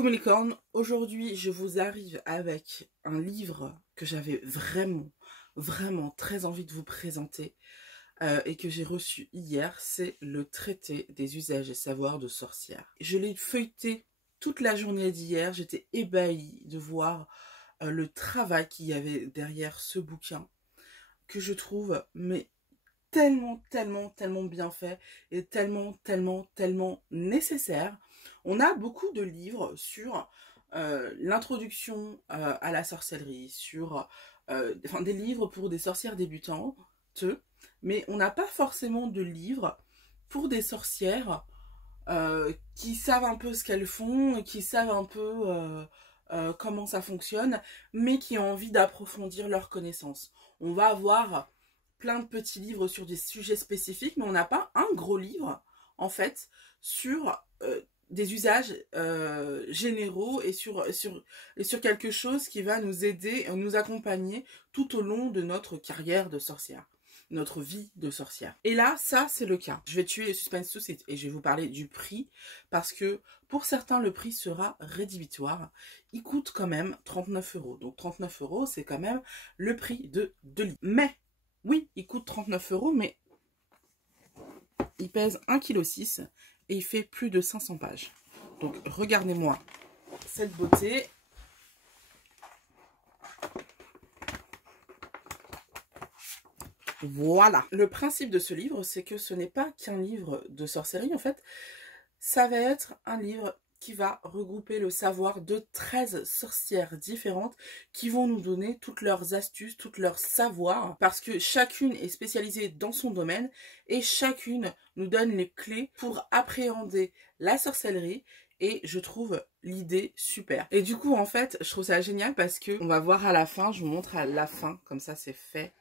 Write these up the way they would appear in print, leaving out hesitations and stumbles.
Coucou mes licornes, aujourd'hui je vous arrive avec un livre que j'avais vraiment très envie de vous présenter et que j'ai reçu hier. C'est le traité des usages et savoirs de sorcières. Je l'ai feuilleté toute la journée d'hier, j'étais ébahie de voir le travail qu'il y avait derrière ce bouquin que je trouve mais tellement bien fait et tellement nécessaire. On a beaucoup de livres sur l'introduction à la sorcellerie, sur des livres pour des sorcières débutantes, mais on n'a pas forcément de livres pour des sorcières qui savent un peu ce qu'elles font, qui savent un peu comment ça fonctionne, mais qui ont envie d'approfondir leurs connaissances. On va avoir plein de petits livres sur des sujets spécifiques, mais on n'a pas un gros livre, en fait, sur des usages généraux et sur quelque chose qui va nous aider, nous accompagner tout au long de notre carrière de sorcière, notre vie de sorcière. Et là, ça, c'est le cas. Je vais tuer les suspense tout de suite et je vais vous parler du prix, parce que pour certains, le prix sera rédhibitoire. Il coûte quand même 39 €. Donc 39 €, c'est quand même le prix de 2 livres. Mais oui, il coûte 39 €, mais il pèse 1,6 kg et il fait plus de 500 pages. Donc, regardez-moi cette beauté. Voilà. Le principe de ce livre, c'est que ce n'est pas qu'un livre de sorcellerie, en fait. Ça va être un livre qui va regrouper le savoir de 13 sorcières différentes qui vont nous donner toutes leurs astuces, toutes leurs savoirs, parce que chacune est spécialisée dans son domaine et chacune nous donne les clés pour appréhender la sorcellerie. Et je trouve l'idée super. Et du coup, en fait, je trouve ça génial parce que on va voir à la fin, je vous montre à la fin, comme ça c'est fait.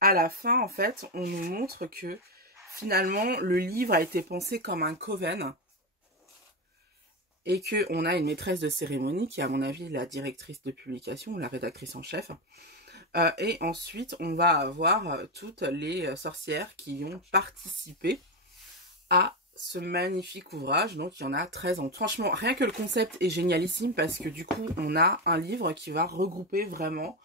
À la fin, en fait, on nous montre que finalement, le livre a été pensé comme un coven. Et qu'on a une maîtresse de cérémonie qui est à mon avis la directrice de publication, la rédactrice en chef. Et ensuite, on va avoir toutes les sorcières qui ont participé à ce magnifique ouvrage. Donc, il y en a 13 en tout. Franchement, rien que le concept est génialissime parce que du coup, on a un livre qui va regrouper vraiment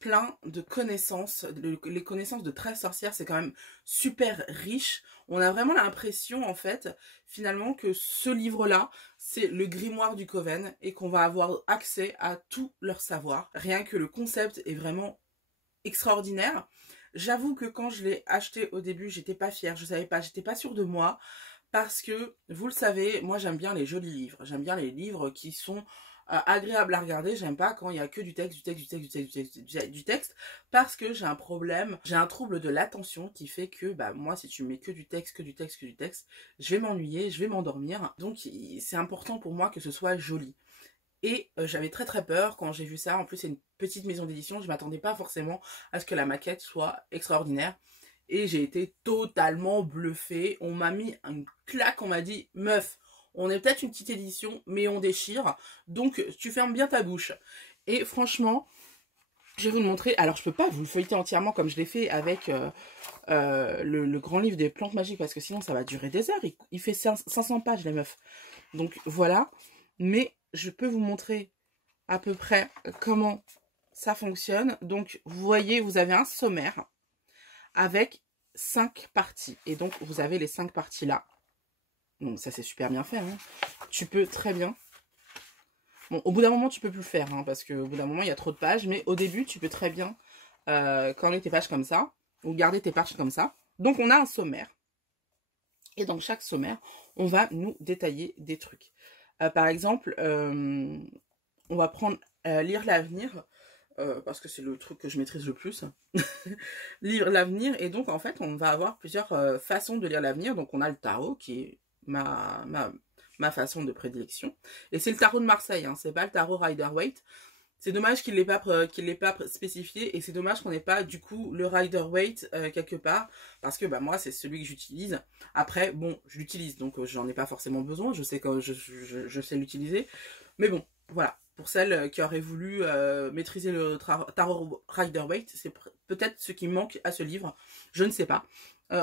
plein de connaissances. Les connaissances de 13 sorcières, c'est quand même super riche. On a vraiment l'impression, en fait, finalement, que ce livre-là, c'est le grimoire du Coven et qu'on va avoir accès à tout leur savoir. Rien que le concept est vraiment extraordinaire. J'avoue que quand je l'ai acheté au début, j'étais pas fière, je savais pas, j'étais pas sûre de moi parce que, vous le savez, moi j'aime bien les jolis livres. J'aime bien les livres qui sont agréable à regarder. J'aime pas quand il y a que du texte, du texte, parce que j'ai un problème, j'ai un trouble de l'attention qui fait que moi si tu mets que du texte, je vais m'ennuyer, je vais m'endormir. Donc c'est important pour moi que ce soit joli. Et j'avais très peur quand j'ai vu ça. En plus c'est une petite maison d'édition, je m'attendais pas forcément à ce que la maquette soit extraordinaire. Et j'ai été totalement bluffée. On m'a mis une claque, on m'a dit meuf, on est peut-être une petite édition, mais on déchire. Donc, tu fermes bien ta bouche. Et franchement, je vais vous le montrer. Alors, je peux pas vous le feuilleter entièrement comme je l'ai fait avec le grand livre des plantes magiques, parce que sinon, ça va durer des heures. Il fait 500 pages, les meufs. Donc, voilà. Mais je peux vous montrer à peu près comment ça fonctionne. Donc, vous voyez, vous avez un sommaire avec 5 parties. Et donc, vous avez les 5 parties là. Donc ça c'est super bien fait, hein. Tu peux très bien. Bon, au bout d'un moment tu peux plus le faire, hein, parce qu'au bout d'un moment il y a trop de pages, mais au début tu peux très bien corner tes pages comme ça, ou garder tes pages comme ça. Donc on a un sommaire. Et dans chaque sommaire, on va nous détailler des trucs. Par exemple, on va prendre lire l'avenir, parce que c'est le truc que je maîtrise le plus. Lire l'avenir, et donc en fait on va avoir plusieurs façons de lire l'avenir. Donc on a le tarot qui est ma façon de prédilection. Et c'est le tarot de Marseille, hein, c'est pas le tarot Rider-Waite. C'est dommage qu'il l'ait pas spécifié, et c'est dommage qu'on n'ait pas du coup le Rider-Waite quelque part, parce que moi c'est celui que j'utilise. Après bon, je l'utilise, donc j'en ai pas forcément besoin, je sais que je sais l'utiliser, mais bon, voilà. Pour celles qui auraient voulu maîtriser le tarot Rider-Waite, c'est peut-être ce qui manque à ce livre, je ne sais pas.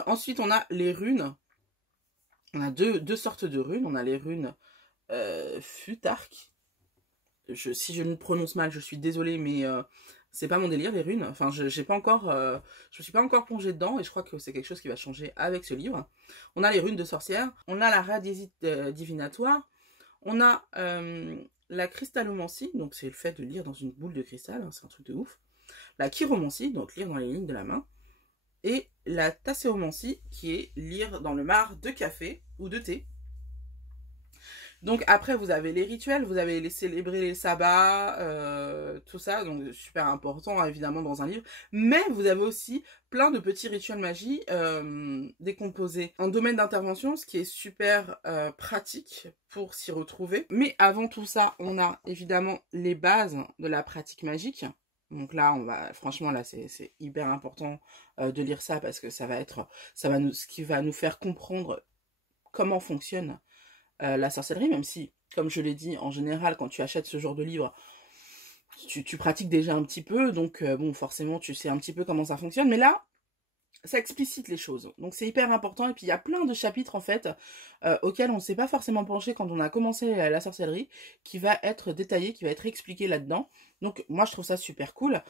Ensuite on a les runes. On a deux sortes de runes. On a les runes Futark. Si je ne prononce mal, je suis désolée, mais c'est pas mon délire, les runes. Enfin, j'ai pas encore, je me suis pas encore plongée dedans, et je crois que c'est quelque chose qui va changer avec ce livre. On a les runes de sorcière, on a la radiésite divinatoire, on a la cristallomancie, donc c'est le fait de lire dans une boule de cristal, hein, c'est un truc de ouf. La chiromancie, donc lire dans les lignes de la main. Et la tasséomancie, qui est lire dans le marc de café ou de thé. Donc après, vous avez les rituels, vous avez les célébrer les sabbats, tout ça, donc super important évidemment dans un livre. Mais vous avez aussi plein de petits rituels magie décomposés en domaine d'intervention, ce qui est super pratique pour s'y retrouver. Mais avant tout ça, on a évidemment les bases de la pratique magique. Donc là, franchement là, c'est hyper important de lire ça parce que ce qui va nous faire comprendre comment fonctionne la sorcellerie, même si, comme je l'ai dit, en général, quand tu achètes ce genre de livre, tu pratiques déjà un petit peu, donc bon, forcément, tu sais un petit peu comment ça fonctionne, mais là, ça explicite les choses, donc c'est hyper important, et puis il y a plein de chapitres, en fait, auxquels on ne s'est pas forcément penché quand on a commencé la sorcellerie, qui va être détaillé, qui va être expliqué là-dedans, donc moi, je trouve ça super cool.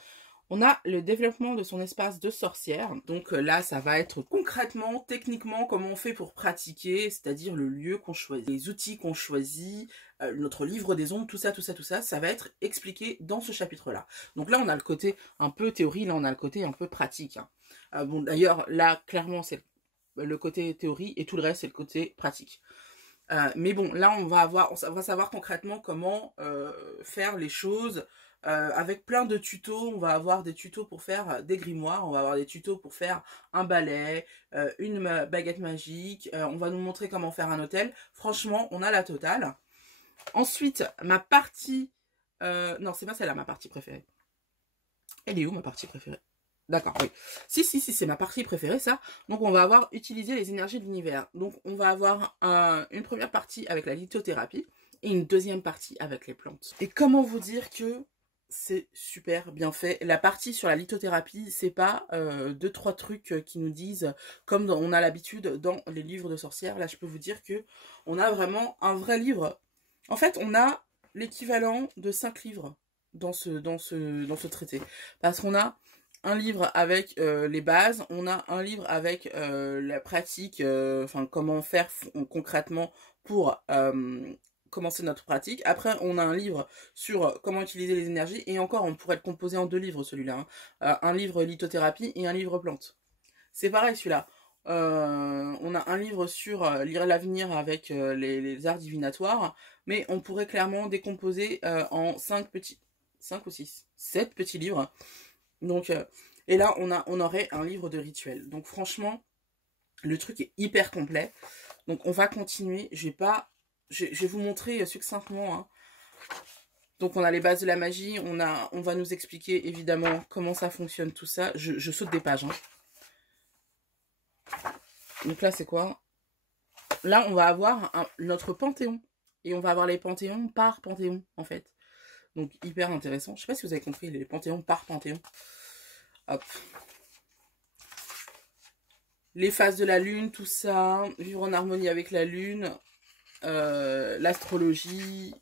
On a le développement de son espace de sorcière. Donc là, ça va être concrètement, techniquement, comment on fait pour pratiquer, c'est-à-dire le lieu qu'on choisit, les outils qu'on choisit, notre livre des ombres, tout ça, ça va être expliqué dans ce chapitre-là. Donc là, on a le côté un peu théorie, là, on a le côté un peu pratique. Hein. Bon, d'ailleurs, là, clairement, c'est le côté théorie et tout le reste, c'est le côté pratique. Mais bon, là, on va savoir concrètement comment faire les choses. Avec plein de tutos, on va avoir des tutos pour faire des grimoires, on va avoir des tutos pour faire un balai, une baguette magique, on va nous montrer comment faire un hôtel. Franchement, on a la totale. Ensuite, ma partie... non, c'est pas celle-là, ma partie préférée. Elle est où, ma partie préférée? D'accord, oui. Si, c'est ma partie préférée, ça. Donc, on va avoir utilisé les énergies de l'univers. Donc, on va avoir une première partie avec la lithothérapie et une deuxième partie avec les plantes. Et comment vous dire que c'est super bien fait. La partie sur la lithothérapie, c'est pas 2-3 trucs qui nous disent, comme on a l'habitude dans les livres de sorcières. Là, je peux vous dire que on a vraiment un vrai livre. En fait, on a l'équivalent de 5 livres dans ce traité. Parce qu'on a un livre avec les bases, on a un livre avec la pratique, enfin comment faire concrètement pour commencer notre pratique. Après, on a un livre sur comment utiliser les énergies, et encore, on pourrait le composer en 2 livres, celui-là. Hein. Un livre lithothérapie et un livre plante. C'est pareil, celui-là. On a un livre sur lire l'avenir avec les arts divinatoires, mais on pourrait clairement décomposer en 5 ou 6, 7 petits livres. Donc, et là, on aurait un livre de rituel. Donc, franchement, le truc est hyper complet. Donc, on va continuer. Je vais vous montrer succinctement. Hein. Donc, on a les bases de la magie. On va nous expliquer, évidemment, comment ça fonctionne, tout ça. Je saute des pages. Hein. Donc là, c'est quoi? Là, on va avoir notre panthéon. Et on va avoir les panthéons par panthéon, en fait. Donc, hyper intéressant. Je sais pas si vous avez compris, les panthéons par panthéon. Hop. Les phases de la lune, tout ça. Vivre en harmonie avec la lune. L'astrologie.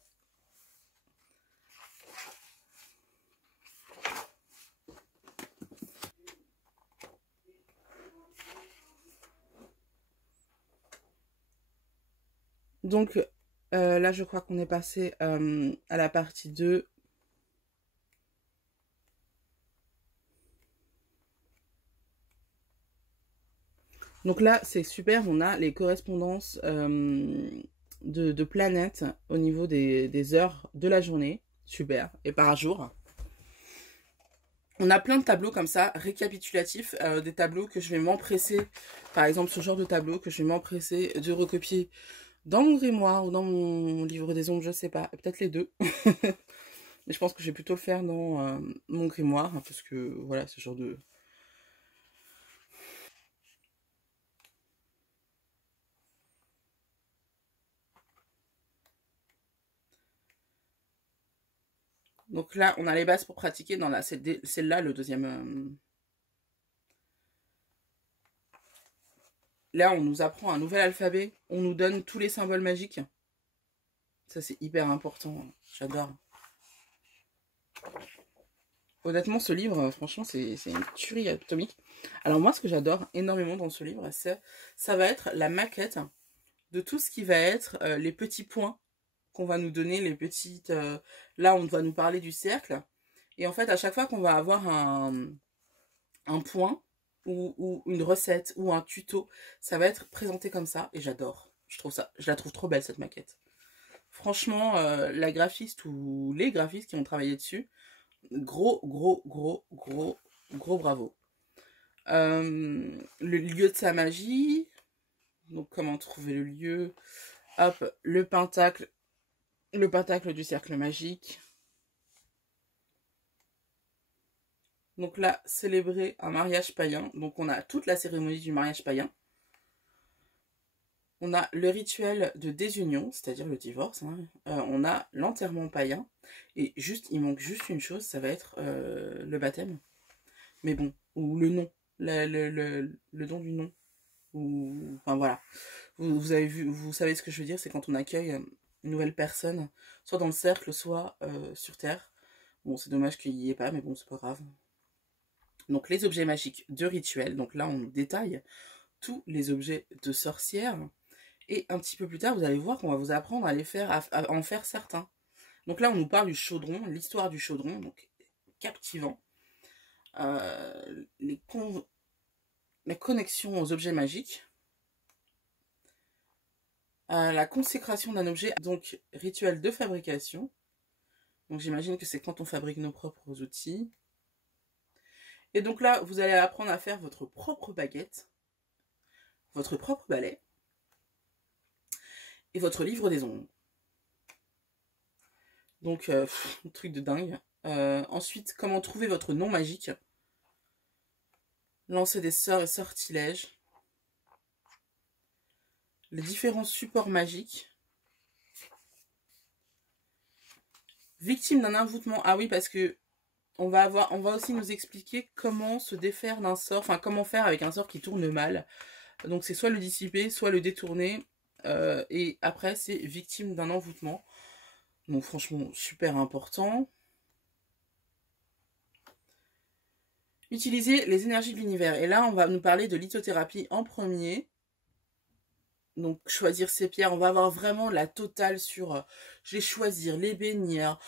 Donc, là, je crois qu'on est passé à la partie 2. Donc là, c'est super, on a les correspondances de planètes au niveau des heures de la journée. Super, et par jour. On a plein de tableaux comme ça, récapitulatifs, des tableaux que je vais m'empresser, par exemple ce genre de tableau que je vais m'empresser de recopier dans mon grimoire ou dans mon livre des ombres, je sais pas, peut-être les deux. Mais je pense que je vais plutôt le faire dans mon grimoire, hein, parce que voilà, ce genre de... Donc là, on a les bases pour pratiquer dans celle-là, le deuxième... Là, on nous apprend un nouvel alphabet. On nous donne tous les symboles magiques. Ça, c'est hyper important. J'adore. Honnêtement, ce livre, franchement, c'est une tuerie atomique. Alors moi, ce que j'adore énormément dans ce livre, ça va être la maquette de tout ce qui va être les petits points qu'on va nous donner, les petites... là, on va nous parler du cercle. Et en fait, à chaque fois qu'on va avoir un point ou une recette ou un tuto, ça va être présenté comme ça. Et j'adore. Je la trouve trop belle, cette maquette. Franchement, la graphiste ou les graphistes qui ont travaillé dessus, gros bravo. Le lieu de sa magie. Donc, comment trouver le lieu? Hop, le pentacle du cercle magique. Donc là, célébrer un mariage païen. Donc, on a toute la cérémonie du mariage païen. On a le rituel de désunion, c'est-à-dire le divorce. Hein. On a l'enterrement païen. Et juste, il manque juste une chose, ça va être le baptême. Mais bon, ou le nom. Le don du nom. Ou, enfin voilà. Vous avez vu, vous savez ce que je veux dire, c'est quand on accueille une nouvelle personne, soit dans le cercle, soit sur Terre. Bon, c'est dommage qu'il n'y ait pas, mais bon, c'est pas grave. Donc, les objets magiques de rituel. Donc là, on détaille tous les objets de sorcière. Et un petit peu plus tard, vous allez voir qu'on va vous apprendre à les faire, à en faire certains. Donc là, on nous parle du chaudron, l'histoire du chaudron, donc captivant. Les connexions aux objets magiques. La consécration d'un objet, donc rituel de fabrication. Donc j'imagine que c'est quand on fabrique nos propres outils. Et donc là, vous allez apprendre à faire votre propre baguette, votre propre balai et votre livre des ombres. Donc, truc de dingue. Ensuite, comment trouver votre nom magique. Lancer des sorts et sortilèges. Les différents supports magiques. Victime d'un envoûtement. Ah oui, parce que on va aussi nous expliquer comment se défaire d'un sort, enfin comment faire avec un sort qui tourne mal. Donc c'est soit le dissiper, soit le détourner. Et après, c'est victime d'un envoûtement. Donc franchement, super important. Utiliser les énergies de l'univers. Et là, on va nous parler de lithothérapie en premier. Donc, choisir ces pierres. On va avoir vraiment la totale sur les choisir, les bénir,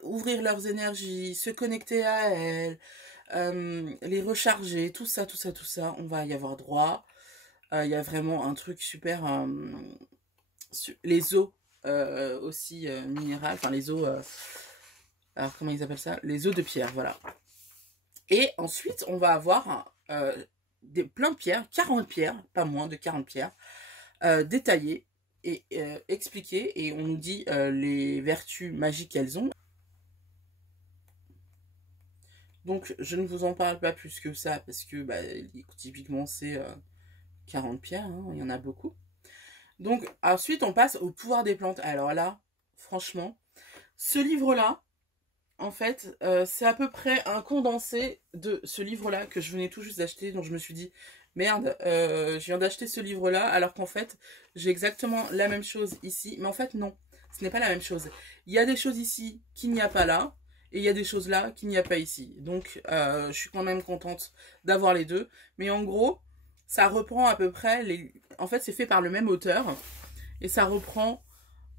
ouvrir leurs énergies, se connecter à elles, les recharger, tout ça. On va y avoir droit. Il y a vraiment un truc super... les eaux aussi minérales, enfin les eaux... alors, comment ils appellent ça? Les eaux de pierre, voilà. Et ensuite, on va avoir plein de pierres, 40 pierres, pas moins de 40 pierres, détaillées et expliquées. Et on nous dit les vertus magiques qu'elles ont. Donc, je ne vous en parle pas plus que ça, parce que bah, typiquement, c'est 40 pierres, hein, il y en a beaucoup. Donc, ensuite, on passe au pouvoir des plantes. Alors là, franchement, ce livre-là, en fait, c'est à peu près un condensé de ce livre-là que je venais tout juste d'acheter. Donc je me suis dit, merde, je viens d'acheter ce livre-là, alors qu'en fait, j'ai exactement la même chose ici. Mais en fait, non, ce n'est pas la même chose. Il y a des choses ici qu'il n'y a pas là, et il y a des choses là qu'il n'y a pas ici. Donc, je suis quand même contente d'avoir les deux. Mais en gros, ça reprend à peu près les... En fait, c'est fait par le même auteur, et ça reprend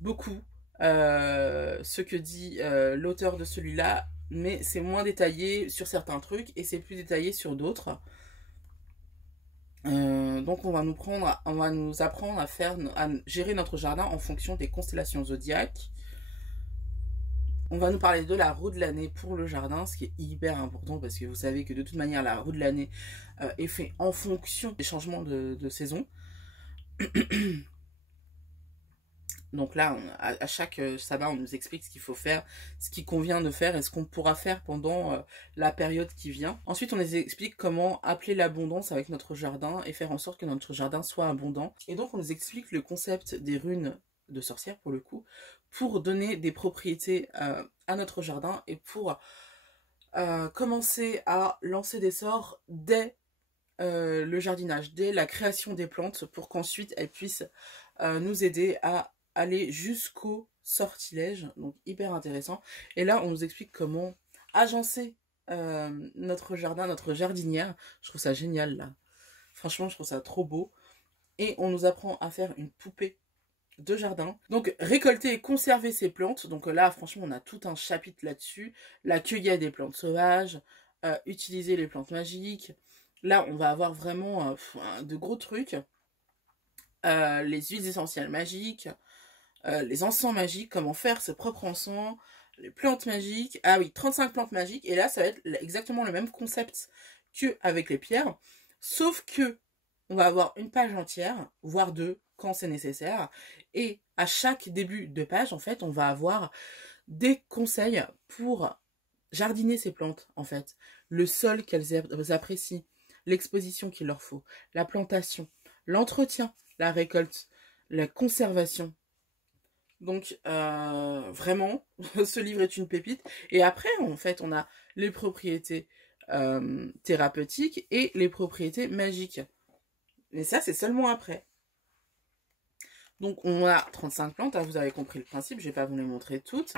beaucoup ce que dit l'auteur de celui-là, mais c'est moins détaillé sur certains trucs et c'est plus détaillé sur d'autres. Donc on va nous apprendre à gérer notre jardin en fonction des constellations zodiaques. On va nous parler de la roue de l'année pour le jardin, ce qui est hyper important parce que vous savez que de toute manière la roue de l'année est faite en fonction des changements de saison. Donc là, à chaque sabbat, on nous explique ce qu'il faut faire, ce qui convient de faire et ce qu'on pourra faire pendant la période qui vient. Ensuite, on nous explique comment appeler l'abondance avec notre jardin et faire en sorte que notre jardin soit abondant. Et donc, on nous explique le concept des runes de sorcière, pour le coup, pour donner des propriétés à notre jardin et pour commencer à lancer des sorts dès le jardinage, dès la création des plantes, pour qu'ensuite elles puissent nous aider à aller jusqu'au sortilège, donc hyper intéressant. Et là, on nous explique comment agencer notre jardin, notre jardinière. Je trouve ça génial, là. Franchement, je trouve ça trop beau. Et on nous apprend à faire une poupée de jardin. Donc, récolter et conserver ces plantes. Donc là, franchement, on a tout un chapitre là-dessus. La cueillette des plantes sauvages, utiliser les plantes magiques. Là, on va avoir vraiment de gros trucs. Les huiles essentielles magiques, les encens magiques, comment faire ses propres encens, les plantes magiques. Ah oui, 35 plantes magiques. Et là, ça va être exactement le même concept qu'avec les pierres. Sauf que on va avoir une page entière, voire deux, quand c'est nécessaire. Et à chaque début de page, en fait, on va avoir des conseils pour jardiner ces plantes, en fait. Le sol qu'elles apprécient, l'exposition qu'il leur faut, la plantation, l'entretien, la récolte, la conservation. Donc, vraiment, ce livre est une pépite. Et après, en fait, on a les propriétés thérapeutiques et les propriétés magiques. Mais ça, c'est seulement après. Donc, on a 35 plantes. Hein, vous avez compris le principe. Je ne vais pas vous les montrer toutes.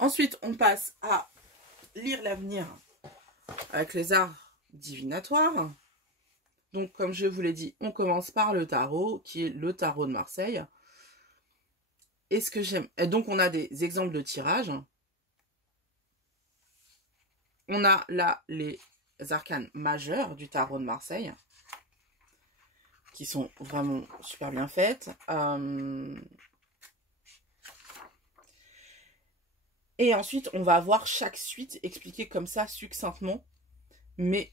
Ensuite, on passe à lire l'avenir avec les arts divinatoires. Donc, comme je vous l'ai dit, on commence par le tarot, qui est le tarot de Marseille. Et ce que j'aime... Donc, on a des exemples de tirage. On a là les arcanes majeurs du tarot de Marseille, qui sont vraiment super bien faites. Et ensuite, on va avoir chaque suite expliquée comme ça, succinctement, mais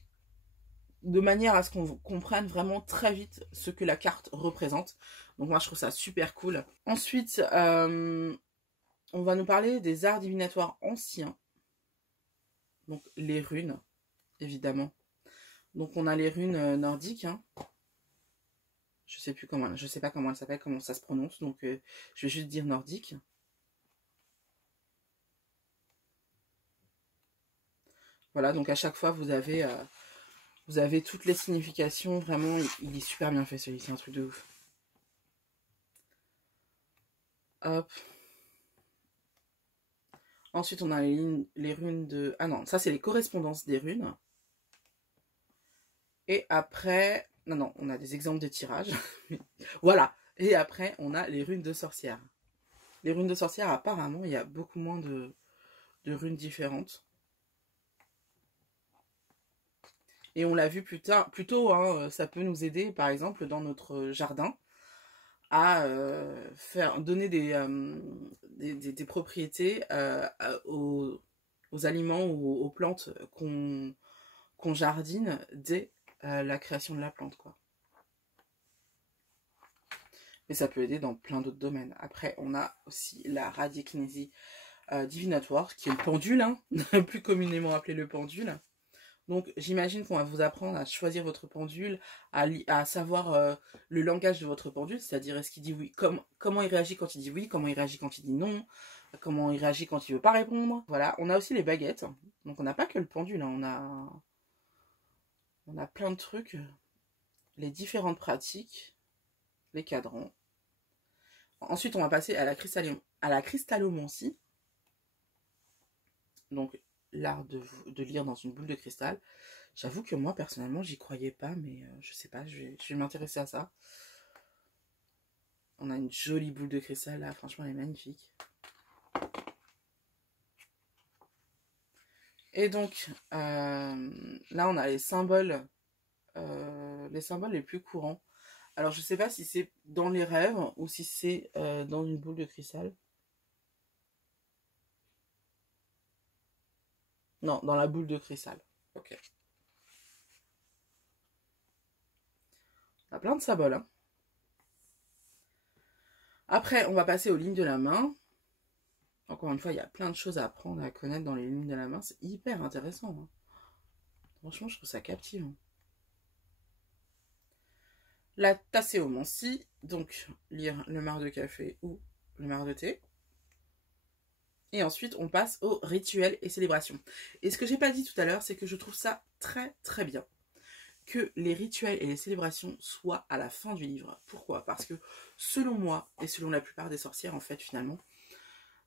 de manière à ce qu'on comprenne vraiment très vite ce que la carte représente. Donc moi, je trouve ça super cool. Ensuite, on va nous parler des arts divinatoires anciens. Donc les runes, évidemment. Donc on a les runes nordiques, hein. Je sais pas comment elles s'appellent, comment ça se prononce, donc je vais juste dire nordique. Voilà, donc à chaque fois vous avez toutes les significations, vraiment, il est super bien fait celui-ci, c'est un truc de ouf. Hop. Ensuite on a les runes de... Ah non, ça c'est les correspondances des runes. Et après... Non, on a des exemples de tirage. Voilà. Et après, on a les runes de sorcière. Les runes de sorcière, apparemment, il y a beaucoup moins de runes différentes. Et on l'a vu plus tôt, hein, ça peut nous aider, par exemple, dans notre jardin, à donner des propriétés aux aliments ou aux plantes qu'on jardine dès la création de la plante, quoi. Mais ça peut aider dans plein d'autres domaines. Après, on a aussi la radiokinésie divinatoire, qui est le pendule, hein, plus communément appelé le pendule. Donc, j'imagine qu'on va vous apprendre à choisir votre pendule, à savoir le langage de votre pendule, c'est-à-dire est-ce qu'il dit oui, comment il réagit quand il dit oui, comment il réagit quand il dit non, comment il réagit quand il veut pas répondre. Voilà, on a aussi les baguettes. Donc, on n'a pas que le pendule, hein, on a plein de trucs, les différentes pratiques, les cadrans. Ensuite, on va passer à la cristallomancie. Donc, l'art de lire dans une boule de cristal. J'avoue que moi, personnellement, j'y croyais pas, mais je sais pas, je vais m'intéresser à ça. On a une jolie boule de cristal, là, franchement, elle est magnifique. Et donc, là, on a les symboles les plus courants. Alors, je sais pas si c'est dans les rêves ou si c'est dans une boule de cristal. Non, dans la boule de cristal. Ok. On a plein de symboles, hein. Après, on va passer aux lignes de la main. Encore une fois, il y a plein de choses à apprendre, à connaître dans les lignes de la main. C'est hyper intéressant, hein. Franchement, je trouve ça captivant. La tasséomancie, donc lire le marc de café ou le marc de thé. Et ensuite, on passe aux rituels et célébrations. Et ce que j'ai pas dit tout à l'heure, c'est que je trouve ça très très bien que les rituels et les célébrations soient à la fin du livre. Pourquoi? Parce que selon moi, et selon la plupart des sorcières en fait finalement,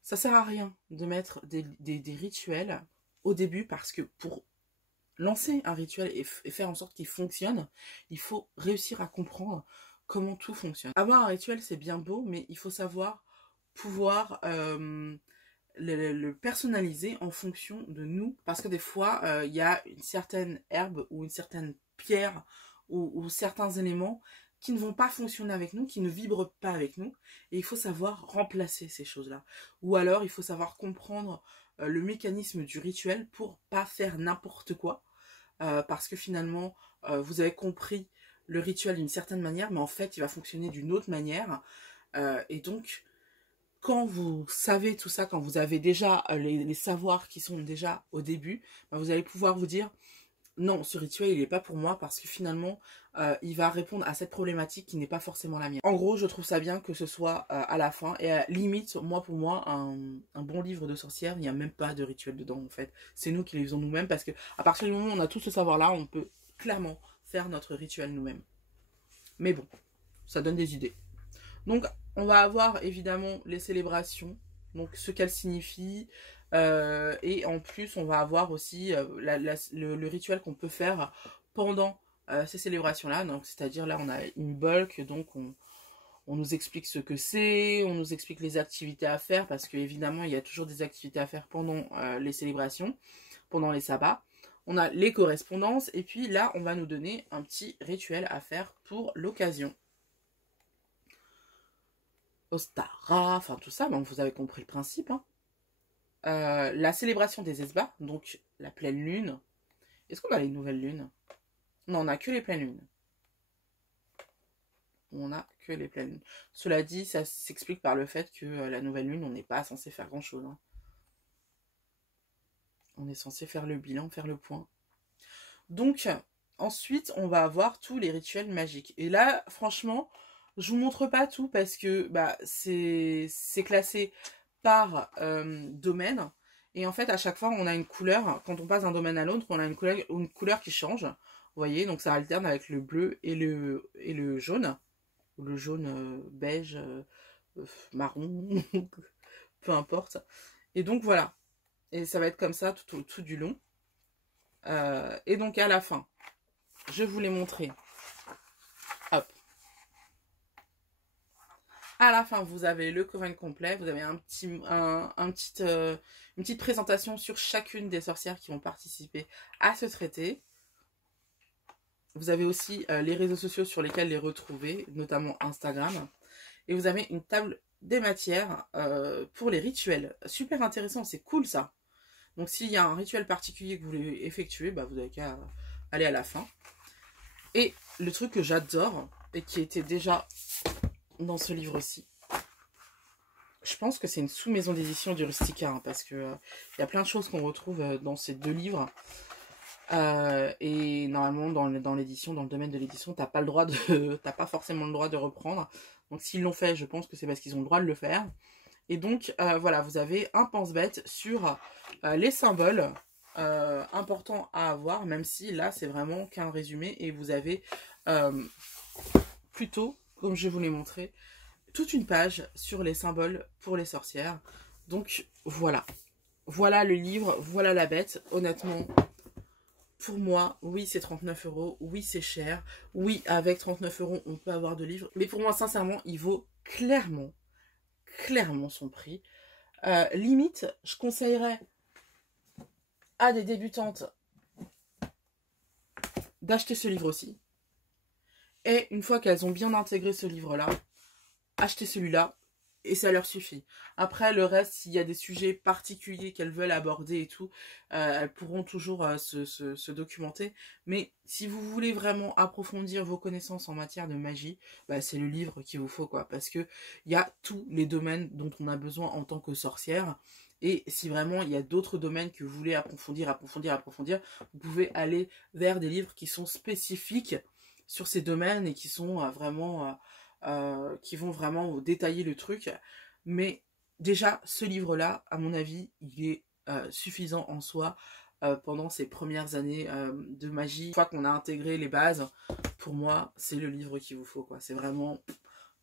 ça sert à rien de mettre des rituels au début, parce que pour lancer un rituel et faire en sorte qu'il fonctionne, il faut réussir à comprendre comment tout fonctionne. Avoir un rituel, c'est bien beau, mais il faut savoir pouvoir le personnaliser en fonction de nous. Parce que des fois, il y a une certaine herbe ou une certaine pierre ou certains éléments qui ne vont pas fonctionner avec nous, qui ne vibrent pas avec nous. Et il faut savoir remplacer ces choses-là. Ou alors, il faut savoir comprendre le mécanisme du rituel pour pas faire n'importe quoi. Parce que finalement, vous avez compris le rituel d'une certaine manière, mais en fait, il va fonctionner d'une autre manière. Et donc, quand vous savez tout ça, quand vous avez déjà les savoirs qui sont déjà au début, bah, vous allez pouvoir vous dire, non, ce rituel, il n'est pas pour moi, parce que finalement, il va répondre à cette problématique qui n'est pas forcément la mienne. En gros, je trouve ça bien que ce soit à la fin, et limite, pour moi, un bon livre de sorcière, il n'y a même pas de rituel dedans, en fait. C'est nous qui les faisons nous-mêmes, parce que à partir du moment où on a tout ce savoir-là, on peut clairement faire notre rituel nous-mêmes. Mais bon, ça donne des idées. Donc, on va avoir évidemment les célébrations, donc ce qu'elles signifient, et en plus, on va avoir aussi le rituel qu'on peut faire pendant ces célébrations-là. Donc, c'est-à-dire, là, on a une bulk, donc on nous explique ce que c'est, on nous explique les activités à faire, parce qu'évidemment, il y a toujours des activités à faire pendant les célébrations, pendant les sabbats. On a les correspondances, et puis là, on va nous donner un petit rituel à faire pour l'occasion. Ostara, enfin tout ça, bon, vous avez compris le principe. Hein. La célébration des Esbats, donc la pleine lune. Est-ce qu'on a les nouvelles lunes? Non, on n'a que les pleines lunes. On n'a que les pleines lunes. Cela dit, ça s'explique par le fait que la nouvelle lune, on n'est pas censé faire grand-chose. Hein. On est censé faire le bilan, faire le point. Donc, ensuite, on va avoir tous les rituels magiques. Et là, franchement, je vous montre pas tout parce que bah, c'est classé par domaine. Et en fait, à chaque fois, on a une couleur. Quand on passe d'un domaine à l'autre, on a une couleur qui change. Vous voyez, donc ça alterne avec le bleu et le jaune. Ou le jaune beige, marron, peu importe. Et donc voilà. Et ça va être comme ça tout du long. Et donc à la fin, je vous l'ai montré. Hop. À la fin, vous avez le coven complet. Vous avez une petite présentation sur chacune des sorcières qui vont participer à ce traité. Vous avez aussi les réseaux sociaux sur lesquels les retrouver, notamment Instagram. Et vous avez une table des matières pour les rituels. Super intéressant, c'est cool ça. Donc s'il y a un rituel particulier que vous voulez effectuer, bah, vous n'avez qu'à aller à la fin. Et le truc que j'adore, et qui était déjà dans ce livre-ci, je pense que c'est une sous-maison d'édition du Rustica, hein, parce que y a plein de choses qu'on retrouve dans ces deux livres. Et normalement, dans l'édition, dans le domaine de l'édition, t'as pas forcément le droit de reprendre. Donc s'ils l'ont fait, je pense que c'est parce qu'ils ont le droit de le faire. Et donc, voilà, vous avez un pense-bête sur les symboles importants à avoir, même si là, c'est vraiment qu'un résumé. Et vous avez plutôt, comme je vous l'ai montré, toute une page sur les symboles pour les sorcières. Donc, voilà. Voilà le livre, voilà la bête. Honnêtement, pour moi, oui, c'est 39 €. Oui, c'est cher. Oui, avec 39 €, on peut avoir de livres. Mais pour moi, sincèrement, il vaut clairement son prix. Limite, je conseillerais à des débutantes d'acheter ce livre aussi. Et une fois qu'elles ont bien intégré ce livre-là, acheter celui-là et ça leur suffit. Après, le reste, s'il y a des sujets particuliers qu'elles veulent aborder et tout, elles pourront toujours se documenter. Mais si vous voulez vraiment approfondir vos connaissances en matière de magie, bah, c'est le livre qu'il vous faut, quoi. Parce que il y a tous les domaines dont on a besoin en tant que sorcière. Et si vraiment il y a d'autres domaines que vous voulez approfondir, vous pouvez aller vers des livres qui sont spécifiques sur ces domaines et qui sont qui vont vraiment détailler le truc. Mais déjà, ce livre-là, à mon avis, il est suffisant en soi pendant ces premières années de magie. Une fois qu'on a intégré les bases, pour moi, c'est le livre qu'il vous faut, quoi. C'est vraiment...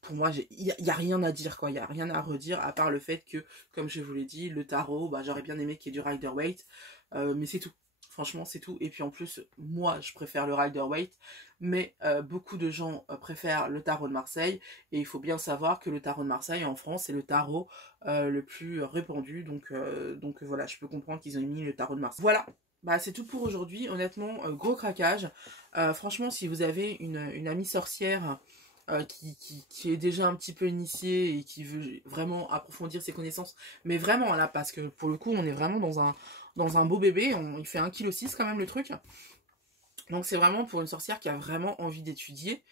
Pour moi, il n'y a rien à dire, quoi. Il n'y a rien à redire, à part le fait que, comme je vous l'ai dit, le tarot, bah, j'aurais bien aimé qu'il y ait du Rider-Waite, mais c'est tout. Franchement, c'est tout. Et puis en plus, moi, je préfère le Rider-Waite, mais beaucoup de gens préfèrent le tarot de Marseille. Et il faut bien savoir que le tarot de Marseille, en France, c'est le tarot le plus répandu. Donc voilà, je peux comprendre qu'ils ont mis le tarot de Marseille. Voilà, bah, c'est tout pour aujourd'hui. Honnêtement, gros craquage. Franchement, si vous avez une amie sorcière qui est déjà un petit peu initiée et qui veut vraiment approfondir ses connaissances, mais vraiment là, parce que pour le coup, on est vraiment dans un beau bébé. Il fait 1,6 kg quand même le truc. Donc c'est vraiment pour une sorcière qui a vraiment envie d'étudier.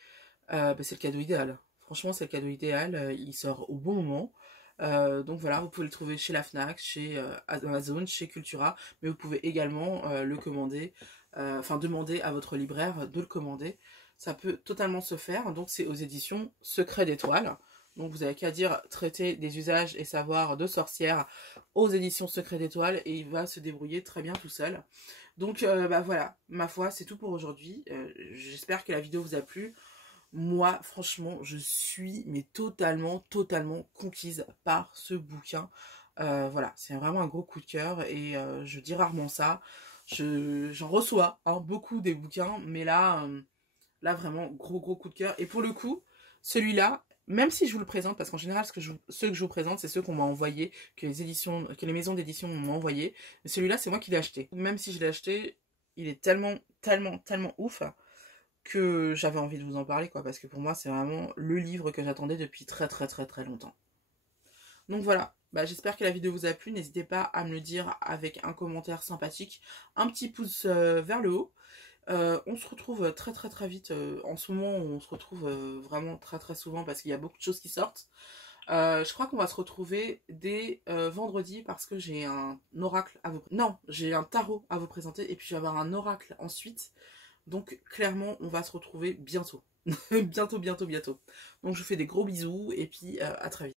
Bah, c'est le cadeau idéal. Franchement, c'est le cadeau idéal. Il sort au bon moment. Donc voilà, vous pouvez le trouver chez la Fnac, chez Amazon, chez Cultura, mais vous pouvez également le commander, enfin demander à votre libraire de le commander. Ça peut totalement se faire. Donc c'est aux éditions Secret d'Étoile. Donc vous avez qu'à dire traiter des usages et savoirs de sorcière aux éditions Secret d'Étoile et il va se débrouiller très bien tout seul. Donc bah voilà, ma foi, c'est tout pour aujourd'hui. J'espère que la vidéo vous a plu. Moi, franchement, je suis mais totalement conquise par ce bouquin. Voilà, c'est vraiment un gros coup de cœur et je dis rarement ça. J'en reçois beaucoup des bouquins, mais là, là vraiment, gros coup de cœur. Et pour le coup, celui-là, même si je vous le présente, parce qu'en général, ceux que je vous présente, c'est ceux qu'on m'a envoyé, que les maisons d'édition m'ont envoyé. Mais celui-là, c'est moi qui l'ai acheté. Même si je l'ai acheté, il est tellement ouf que j'avais envie de vous en parler, quoi, parce que pour moi, c'est vraiment le livre que j'attendais depuis très longtemps. Donc voilà, bah, j'espère que la vidéo vous a plu, n'hésitez pas à me le dire avec un commentaire sympathique, un petit pouce vers le haut. On se retrouve très vite, en ce moment on se retrouve vraiment très souvent parce qu'il y a beaucoup de choses qui sortent. Je crois qu'on va se retrouver dès vendredi parce que j'ai un oracle à vous... Non, j'ai un tarot à vous présenter et puis je vais avoir un oracle ensuite. Donc clairement, on va se retrouver bientôt. bientôt. Donc je vous fais des gros bisous et puis à très vite.